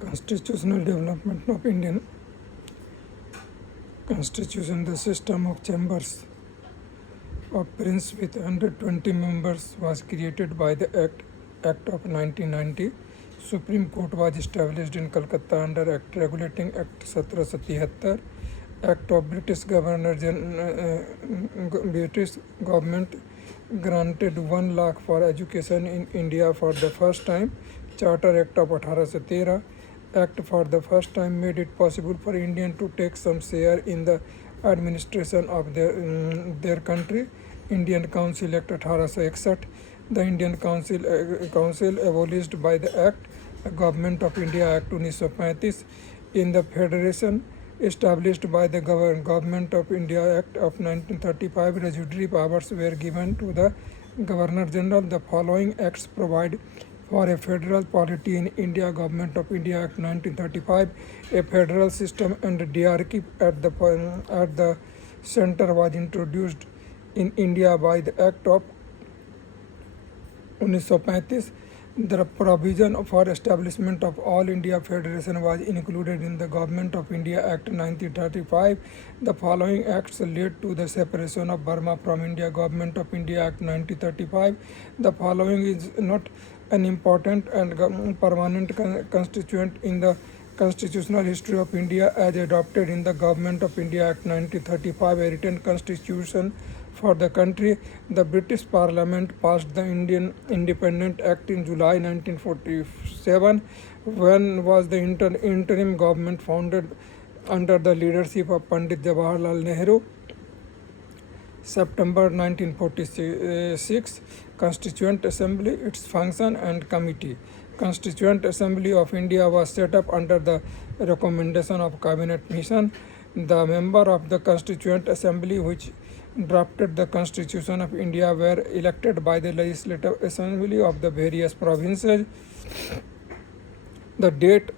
Constitutional development of Indian Constitution. The system of chambers of Prince with 120 members was created by the Act of 1990. Supreme Court was established in Calcutta under Act regulating Act 1773. Act of British British government granted 1 lakh for education in India for the first time. Charter Act of 1813 Act for the first time made it possible for Indians to take some share in the administration of their country. Indian Council Act 1861. The Indian Council abolished by the Act. The Government of India Act 1935. In the Federation established by the Government of India Act of 1935, residuary powers were given to the Governor General. The following acts provide for a federal polity in India. Government of India Act 1935, a federal system and hierarchy at the center was introduced in India by the Act of 1935. The provision for establishment of All India Federation was included in the Government of India Act 1935. The following acts led to the separation of Burma from India. Government of India Act 1935. The following is not an important and permanent constituent in the constitutional history of India as adopted in the Government of India Act 1935, a written constitution for the country. The British Parliament passed the Indian Independent Act in July 1947. When was the interim government founded under the leadership of Pandit Jawaharlal Nehru? September 1946. Constituent Assembly, its function and committee. Constituent Assembly of India was set up under the recommendation of Cabinet Mission. The member of the Constituent Assembly which drafted the Constitution of India were elected by the Legislative Assembly of the various provinces. The date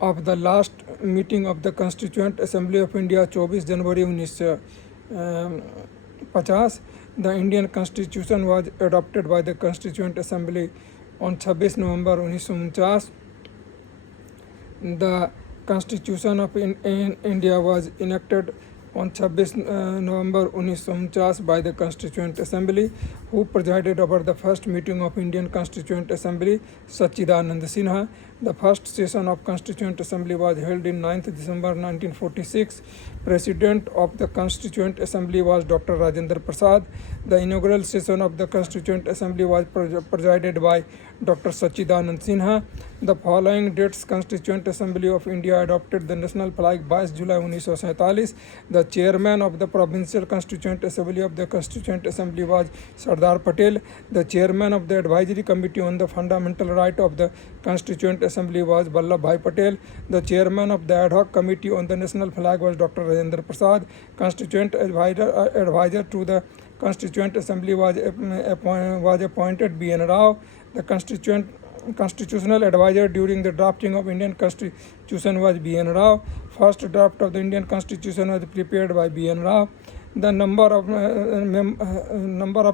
of the last meeting of the Constituent Assembly of India 24 January 1950. The Indian Constitution was adopted by the Constituent Assembly on 26 November 1949. The Constitution of India was enacted on 26 November 1949 by the Constituent Assembly. Who presided over the first meeting of Indian Constituent Assembly? Sachidanand Sinha. The first session of Constituent Assembly was held in 9th December 1946. President of the Constituent Assembly was Dr. Rajendra Prasad. The inaugural session of the Constituent Assembly was presided by Dr. Sachidanand Sinha. The following dates Constituent Assembly of India adopted the national flag 22 July 1947. The chairman of the Provincial Constituent Assembly of the Constituent Assembly was Sardar Patel. The chairman of the Advisory Committee on the Fundamental Right of the Constituent Assembly was Vallabhbhai Patel. The chairman of the Ad hoc Committee on the National Flag was Dr. Rajendra Prasad. Constituent advisor to the Constituent Assembly was appointed B.N. Rao. The constitutional advisor during the drafting of Indian Constitution was B.N. Rao. First draft of the Indian Constitution was prepared by B.N. Rao. The number of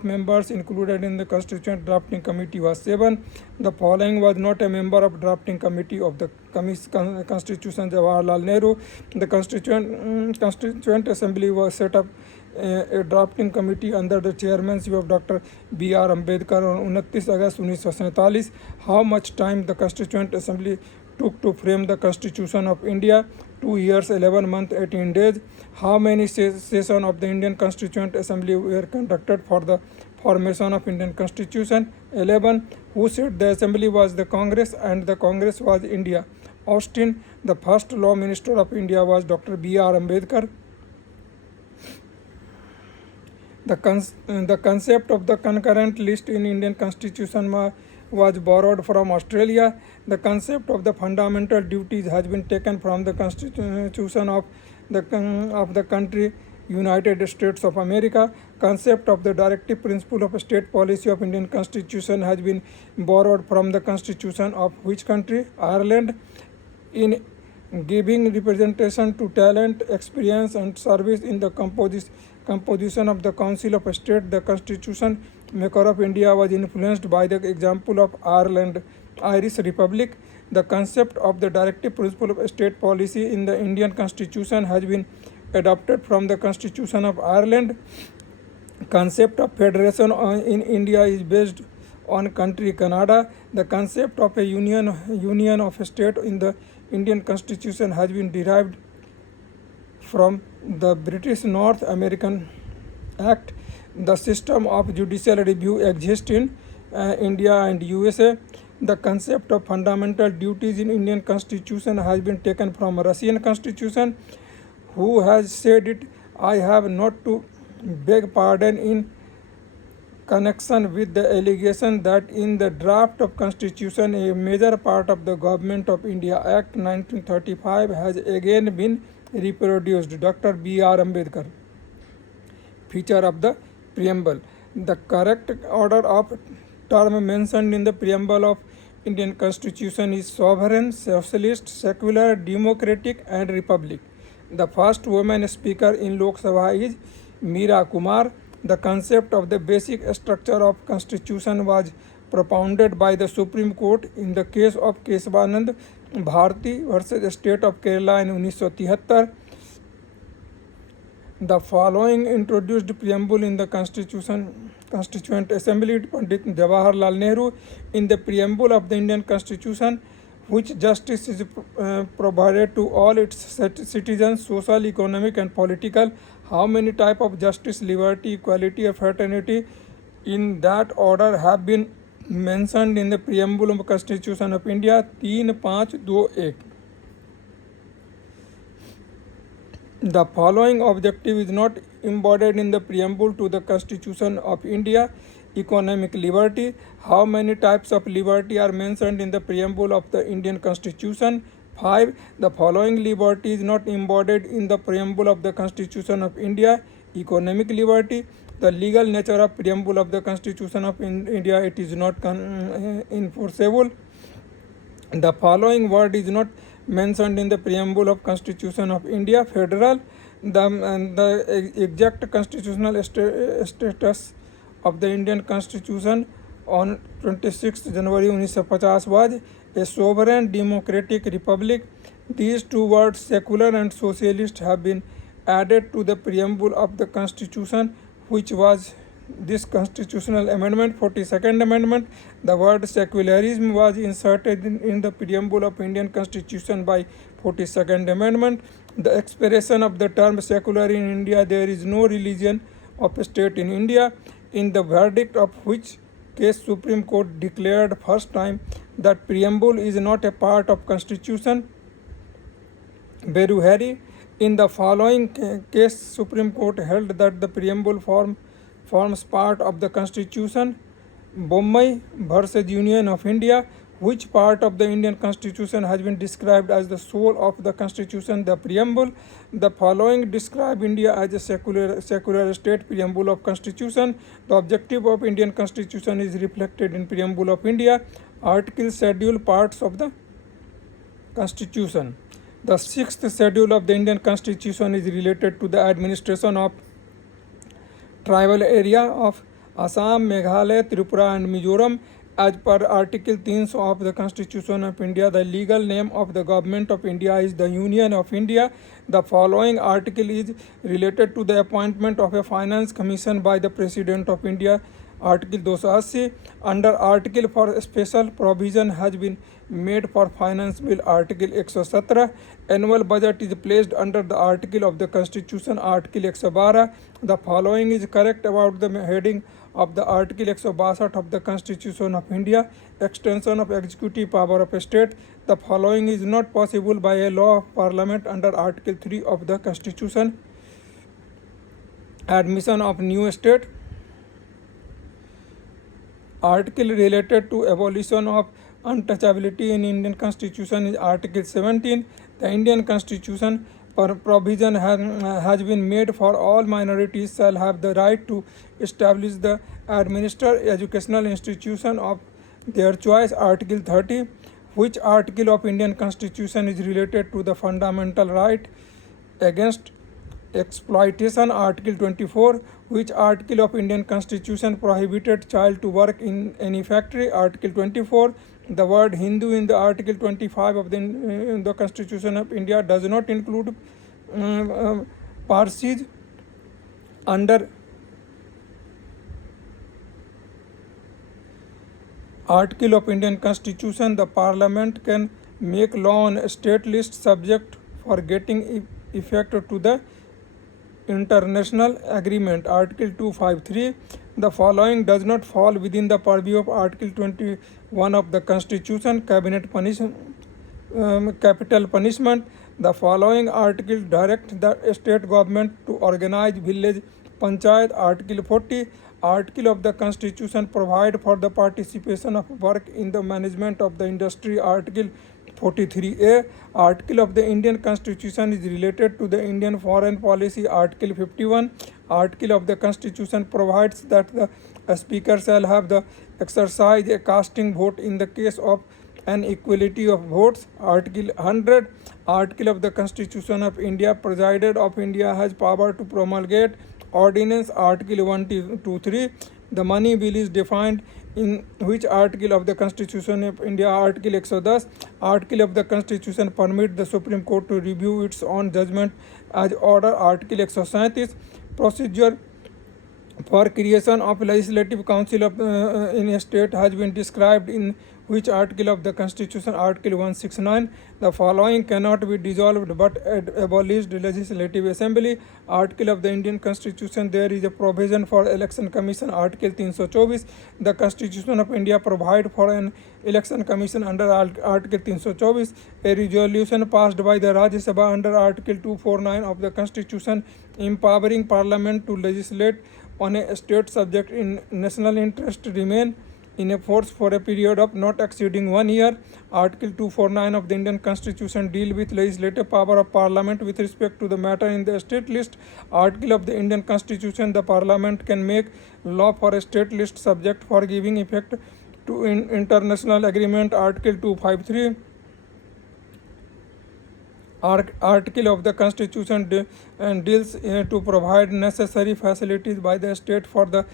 members included in the Constituent Drafting Committee was 7. The following was not a member of Drafting Committee of the Constitution: Jawaharlal Nehru. The Constituent Assembly was set up a drafting committee under the chairmanship of Dr. B.R. Ambedkar on 29 August 1947. How much time the Constituent Assembly took to frame the Constitution of India? 2 years, 11 months, 18 days. How many sessions of the Indian Constituent Assembly were conducted for the formation of Indian Constitution? 11. Who said the Assembly was the Congress and the Congress was India? Austin. The first Law Minister of India was Dr. B.R. Ambedkar. The concept of the concurrent list in Indian Constitution was borrowed from Australia. The concept of the fundamental duties has been taken from the Constitution of the country United States of America. Concept of the directive principle of state policy of Indian Constitution has been borrowed from the Constitution of which country? Ireland. In giving representation to talent, experience and service in the composition of the Council of State, the Constitution maker of India was influenced by the example of Irish Republic. The concept of the directive principle of state policy in the Indian Constitution has been adopted from the Constitution of Ireland. Concept of federation in India is based on country Canada. The concept of a union of a state in the Indian Constitution has been derived from the British North American Act. The system of judicial review exists in India and USA. The concept of fundamental duties in Indian Constitution has been taken from Russian Constitution. Who has said it? I have not to beg pardon in connection with the allegation that in the draft of Constitution a major part of the Government of India Act 1935 has again been reproduced. Dr. B.R. Ambedkar. Feature of the preamble. The correct order of term mentioned in the preamble of Indian Constitution is sovereign, socialist, secular, democratic and republic. The first woman speaker in Lok Sabha is Meera Kumar. The concept of the basic structure of Constitution was propounded by the Supreme Court in the case of Keshavanand Bharati versus State of Kerala in 1973. The following introduced preamble in the Constituent Assembly, Pandit Jawaharlal Nehru. In the preamble of the Indian Constitution, which justice is provided to all its citizens, social, economic and political. How many type of justice, liberty, equality and fraternity in that order have been mentioned in the preamble of Constitution of India? 3, 5, 2, 1. The following objective is not embodied in the preamble to the Constitution of India. Economic liberty. How many types of liberty are mentioned in the preamble of the Indian Constitution? 5. The following liberty is not embodied in the preamble of the Constitution of India. Economic liberty. The legal nature of preamble of the Constitution of India, it is not enforceable. The following word is not mentioned in the preamble of Constitution of India. Federal. The exact constitutional status of the Indian Constitution on 26th January 1950 was a sovereign democratic republic. These two words, secular and socialist, have been added to the preamble of the Constitution, which was this constitutional amendment, 42nd Amendment. The word secularism was inserted in the preamble of Indian Constitution by 42nd Amendment. The expression of the term secular in India, there is no religion of a state in India. In the verdict of which case Supreme Court declared first time that preamble is not a part of Constitution. Beruhari. In the following case Supreme Court held that the preamble forms part of the Constitution. Bommai versus Union of India. Which part of the Indian Constitution has been described as the soul of the Constitution? The preamble. The following describe India as a secular state. Preamble of Constitution. The objective of Indian Constitution is reflected in preamble of India. Article, schedule, parts of the Constitution. The 6th schedule of the Indian Constitution is related to the administration of tribal area of Assam, Meghalaya, Tripura and Mizoram. As per Article 3 of the Constitution of India, the legal name of the Government of India is the Union of India. The following article is related to the appointment of a Finance Commission by the President of India. Article 280. Under Article for special provision has been made for Finance Bill. Article 117. Annual budget is placed under the article of the Constitution. Article 112. The following is correct about the heading of the Article 162 of the Constitution of India. Extension of executive power of a state. The following is not possible by a law of Parliament under Article 3 of the Constitution. Admission of new state. Article related to abolition of untouchability in Indian Constitution is Article 17. The Indian Constitution provision has been made for all minorities shall have the right to establish the administer educational institution of their choice. Article 30. Which article of Indian Constitution is related to the fundamental right against Exploitation, Article 24. Which article of Indian Constitution prohibited child to work in any factory? Article 24. The word Hindu in the Article 25 of the Constitution of India does not include Parsis. Under Article of Indian Constitution, the Parliament can make law on a state list subject for getting effect to the international agreement. Article 253. The following does not fall within the purview of Article 21 of the Constitution. Capital punishment. The following article direct the state government to organize village panchayat. Article 40. Article of the Constitution provide for the participation of work in the management of the industry. Article 43A. Article of the Indian Constitution is related to the Indian foreign policy. Article 51. Article of the Constitution provides that the speaker shall have the exercise a casting vote in the case of an equality of votes. Article 100. Article of the Constitution of India. President of India has power to promulgate ordinance. Article 123. The money bill is defined in which article of the Constitution of India? Article 110. Article of the Constitution permit the Supreme Court to review its own judgment as order. Article 137. Procedure for creation of legislative council of in a state has been described in which article of the Constitution? Article 169. The following cannot be dissolved but abolished: legislative assembly. Article of the Indian Constitution, there is a provision for election commission. Article 324. The Constitution of India provide for an election commission under Article 324. A resolution passed by the Rajya Sabha under Article 249 of the Constitution empowering Parliament to legislate on a state subject in national interest remain in a force for a period of not exceeding 1 year. Article 249 of the Indian Constitution deal with legislative power of Parliament with respect to the matter in the state list. Article of the Indian Constitution, the Parliament can make law for a state list subject for giving effect to international agreement. Article 253. Article of the Constitution deals to provide necessary facilities by the state for the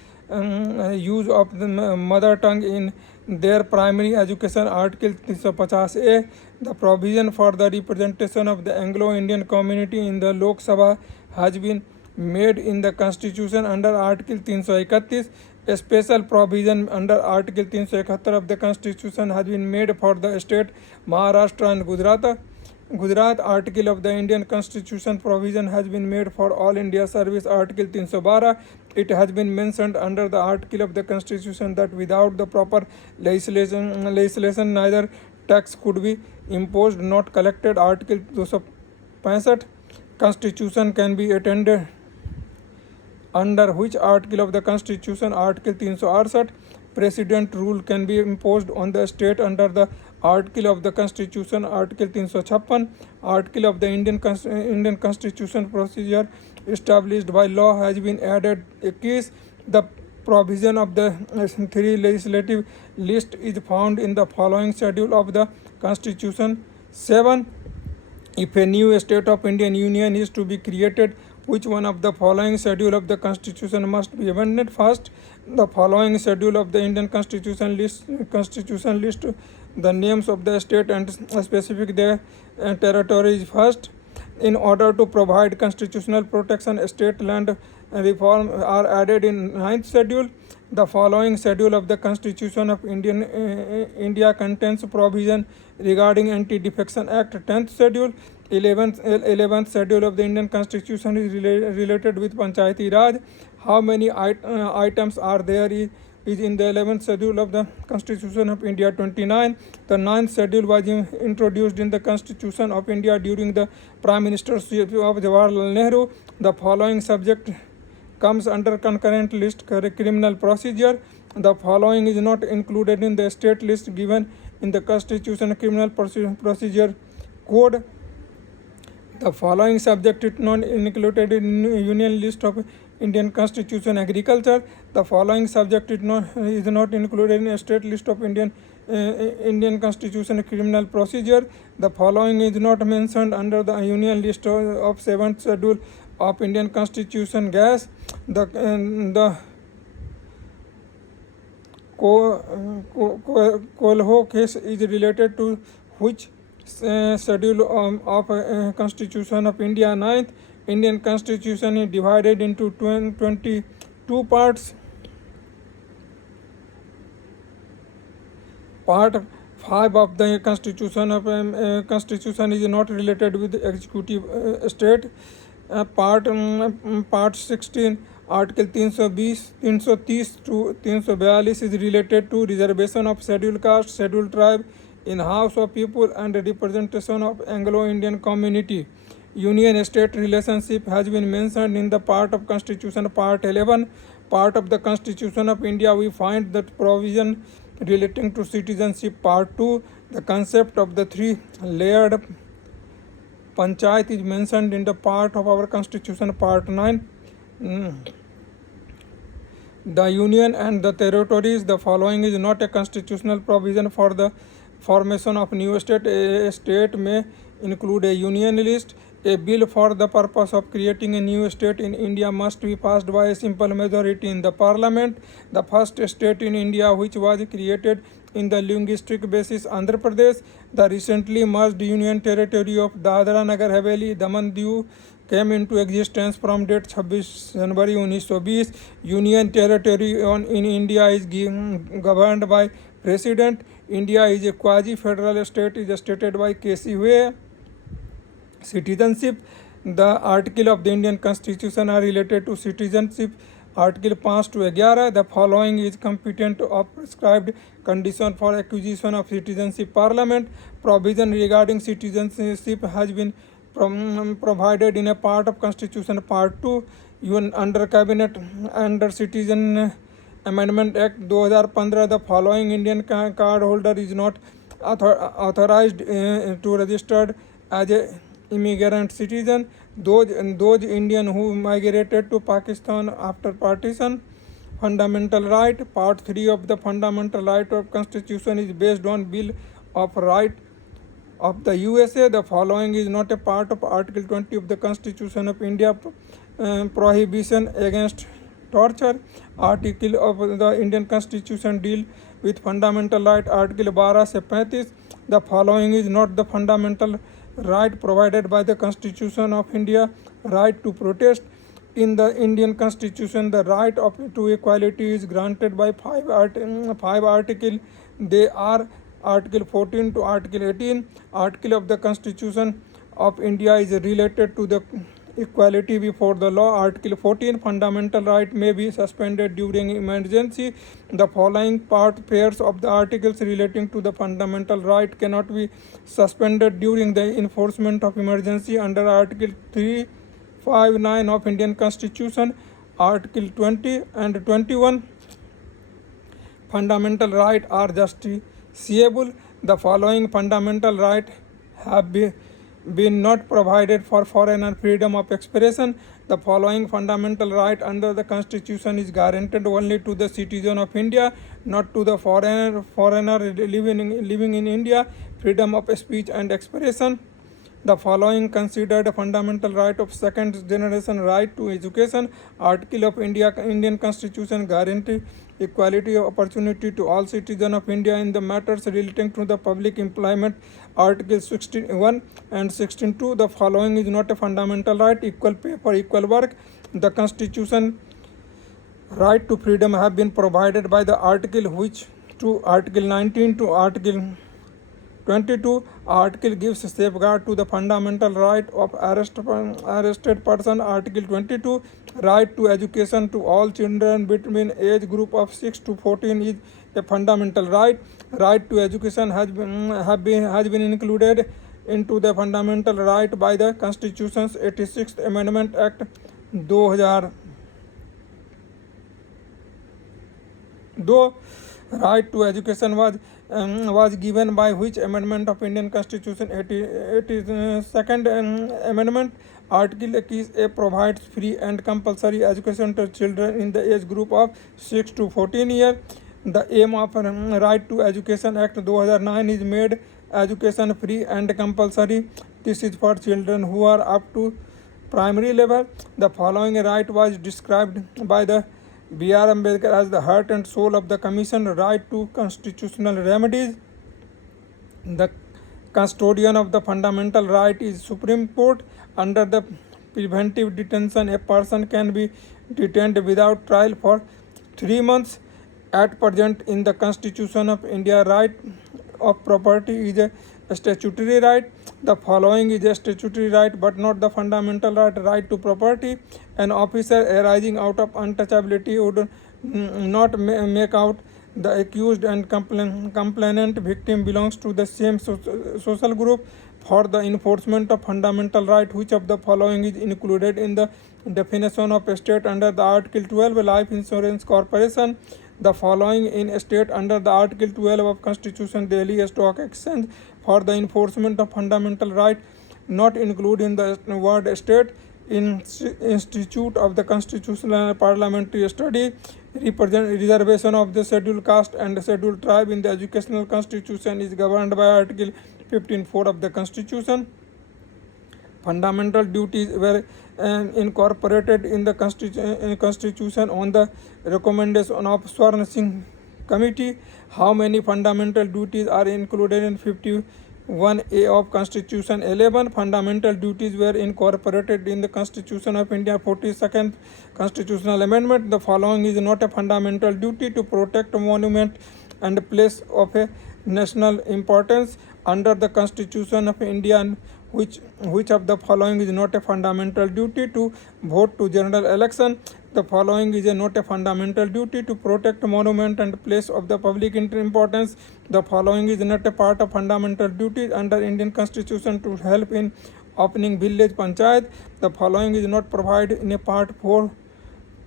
use of the mother tongue in their primary education. Article 350A. The provision for the representation of the Anglo-Indian community in the Lok Sabha has been made in the Constitution under Article 331. A special provision under Article 371 of the Constitution has been made for the state Maharashtra and Gujarat. Article of the Indian Constitution provision has been made for all India service. Article 312. It has been mentioned under the article of the Constitution that without the proper legislation neither tax could be imposed not collected. Article 265. Constitution can be attended under which article of the Constitution? Article 368. President rule can be imposed on the state under the article of the Constitution. Article 356. Article of the Indian Constitution procedure established by law has been added a case. The provision of the 3 legislative list is found in the following schedule of the Constitution. 7. If a new state of Indian Union is to be created, which one of the following schedule of the Constitution must be amended? First, the following schedule of the Indian Constitution list the names of the state and specific their territories. First, in order to provide constitutional protection, state land reform are added in 9th schedule. The following schedule of the Constitution of India contains provision regarding Anti-Defection Act. 10th schedule. 11th schedule of the Indian Constitution is related with Panchayati Raj. How many items are there is in the 11th schedule of the Constitution of India? 29. The 9th schedule was introduced in the Constitution of India during the Prime Ministership of Jawaharlal Nehru. The following subject comes under concurrent list: criminal procedure. The following is not included in the state list given in the Constitution Criminal Procedure Code. The following subject is not included in Union list of Indian Constitution. Agriculture. The following subject is not included in a state list of Indian Constitution Criminal Procedure. The following is not mentioned under the Union list of 7th schedule of Indian Constitution gas. The Kolho case is related to which schedule of Constitution of India? Ninth, Indian Constitution is divided into 22 parts. Part 5 of the Constitution is not related with the executive state. Part 16 Article 320, 330 to 342 is related to reservation of scheduled caste, scheduled tribe in House of People and representation of Anglo-Indian community. Union state relationship has been mentioned in the part of Constitution. Part 11 part of the Constitution of India, we find that provision relating to citizenship. Part 2 the concept of the three-layered panchayat is mentioned in the part of our Constitution. Part 9 the union and the territories. The following is not a constitutional provision for the formation of new state. A state may include a union list. A bill for the purpose of creating a new state in India must be passed by a simple majority in the parliament. The first state in India which was created in the linguistic basis Andhra Pradesh. The recently merged union territory of Dadra Nagar Haveli, Daman Diu came into existence from date 26 January 1920. Union territory in India is governed by President. India is a quasi-federal state, is stated by K.C. Way. Citizenship. The article of the Indian Constitution are related to citizenship. Article 5 to 11. The following is competent of prescribed condition for acquisition of citizenship. Parliament. Provision regarding citizenship has been provided in a part of Constitution. Part 2 even under Cabinet under Citizen Amendment Act 2015. The following Indian card holder is not authorized to registered as a immigrant citizen. Those Indian who migrated to Pakistan after partition. Fundamental right. Part 3 of the fundamental right of Constitution is based on Bill of Right of the USA. The following is not a part of Article 20 of the Constitution of India. Prohibition against torture. Article of the Indian Constitution deal with fundamental right. Article 12 से 35. The following is not the fundamental right provided by the Constitution of India. Right to protest. In the Indian Constitution, the right to equality is granted by five articles. They are Article 14 to Article 18. Article of the Constitution of India is related to the equality before the law. Article 14 fundamental right may be suspended during emergency. The following pairs of the articles relating to the fundamental right cannot be suspended during the enforcement of emergency under Article 359 of Indian Constitution. Article 20 and 21 fundamental right are justiciable. The following fundamental right have been not provided for foreigner freedom of expression. The following fundamental right under the Constitution is guaranteed only to the citizen of India, not to the foreigner living in India. Freedom of speech and expression. The following considered a fundamental right of second generation right to education. Article of Indian Constitution guarantee equality of opportunity to all citizens of India in the matters relating to the public employment. Article 61 and 16.2. The following is not a fundamental right. Equal pay for equal work. The Constitution right to freedom have been provided by the article which to Article 19 to Article 22. Article gives safeguard to the fundamental right of arrested person. Article 22 right to education to all children between age group of 6 to 14 is a fundamental right. Right to education has been included into the fundamental right by the Constitution's 86th Amendment Act 2000. Though right to education was given by which amendment of Indian Constitution? 82nd Amendment. Article provides free and compulsory education to children in the age group of 6 to 14 years. The aim of Right to Education Act 2009 is made education free and compulsory. This is for children who are up to primary level. The following right was described by the B.R. Ambedkar as the heart and soul of the Commission: right to constitutional remedies. The custodian of the fundamental right is Supreme Court. Under the preventive detention, a person can be detained without trial for 3 months. At present, in the Constitution of India, right of property is a statutory right. The following is a statutory right but not the fundamental right: right to property. An officer arising out of untouchability would not make out the accused and complainant victim belongs to the same social group. For the enforcement of fundamental right, which of the following is included in the definition of a state under the Article 12 Life Insurance Corporation? The following in state under the Article 12 of Constitution Delhi Stock Exchange. For the enforcement of fundamental right, not include in the word state: Institute of the Constitutional Parliamentary Study, reservation of the scheduled caste and scheduled tribe in the educational constitution is governed by Article 15(4) of the Constitution. Fundamental duties were incorporated in the Constitution on the recommendation of Swarn Singh Committee. How many fundamental duties are included in 51A of Constitution? 11. Fundamental duties were incorporated in the Constitution of India 42nd Constitutional Amendment. The following is not a fundamental duty: to protect a monument and place of a national importance. Under the Constitution of India, which of the following is not a fundamental duty? To vote to general election. The following is not a fundamental duty: to protect monument and place of the public importance. The following is not a part of fundamental duties under Indian Constitution: to help in opening village panchayat. The following is not provided in a part 4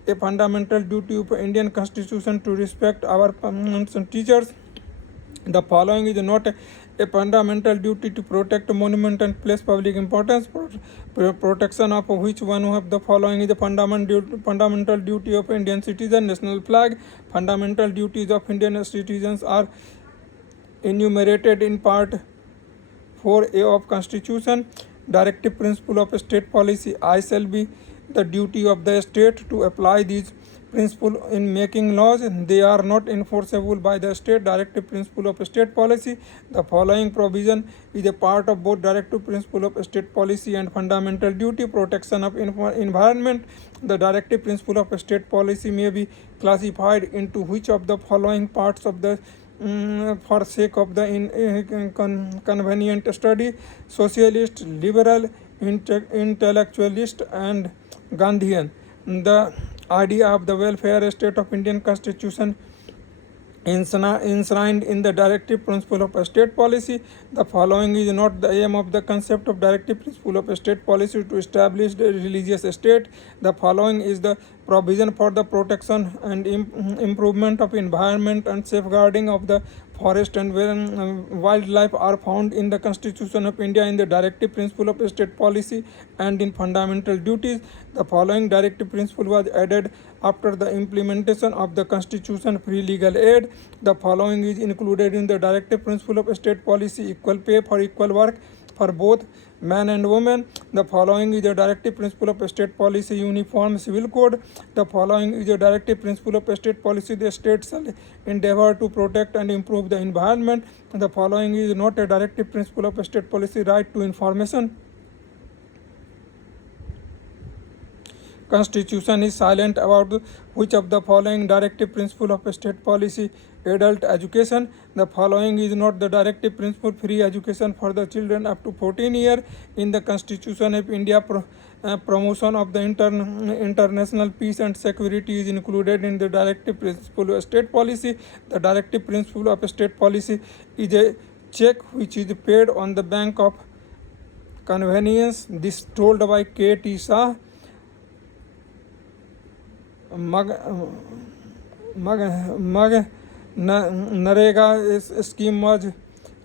a fundamental duty of Indian Constitution: to respect our parents and teachers. The following is not a fundamental duty: to protect monument and place public importance. Protection of which one of the following is the fundamental duty of Indian citizen? National flag. Fundamental duties of Indian citizens are enumerated in part 4A of Constitution. Directive principle of state policy: I shall be the duty of the state to apply these principle in making laws. They are not enforceable by the state. Directive principle of state policy: the following provision is a part of both directive principle of state policy and fundamental duty. Protection of environment: the directive principle of state policy may be classified into which of the following parts of the for sake of the convenient study: socialist, liberal, intellectualist and Gandhian. The idea of the welfare state of Indian Constitution enshrined in the directive principle of state policy. The following is not the aim of the concept of directive principle of state policy: to establish the religious state. The following is the provision for the protection and improvement of environment and safeguarding of the forest and wildlife are found in the Constitution of India, in the directive principle of state policy and in fundamental duties. The following directive principle was added after the implementation of the Constitution: free legal aid. The following is included in the directive principle of state policy: equal pay for equal work for both men and women. The following is the directive principle of state policy: uniform civil code. The following is the directive principle of state policy: the state shall endeavor to protect and improve the environment. The following is not a directive principle of state policy: right to information. Constitution is silent about which of the following directive principle of state policy: adult education. The following is not the directive principle: free education for the children up to 14 years. In the Constitution of India, promotion of the international peace and security is included in the directive principle of state policy. The directive principle of state policy is a check which is paid on the bank of convenience. This told by K.T. Shah. Narega scheme was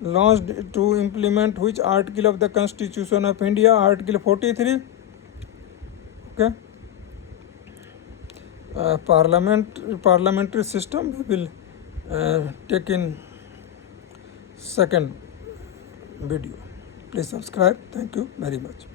launched to implement which article of the Constitution of India? Article 43. Okay. Parliamentary system we will take in second video. Please subscribe. Thank you very much.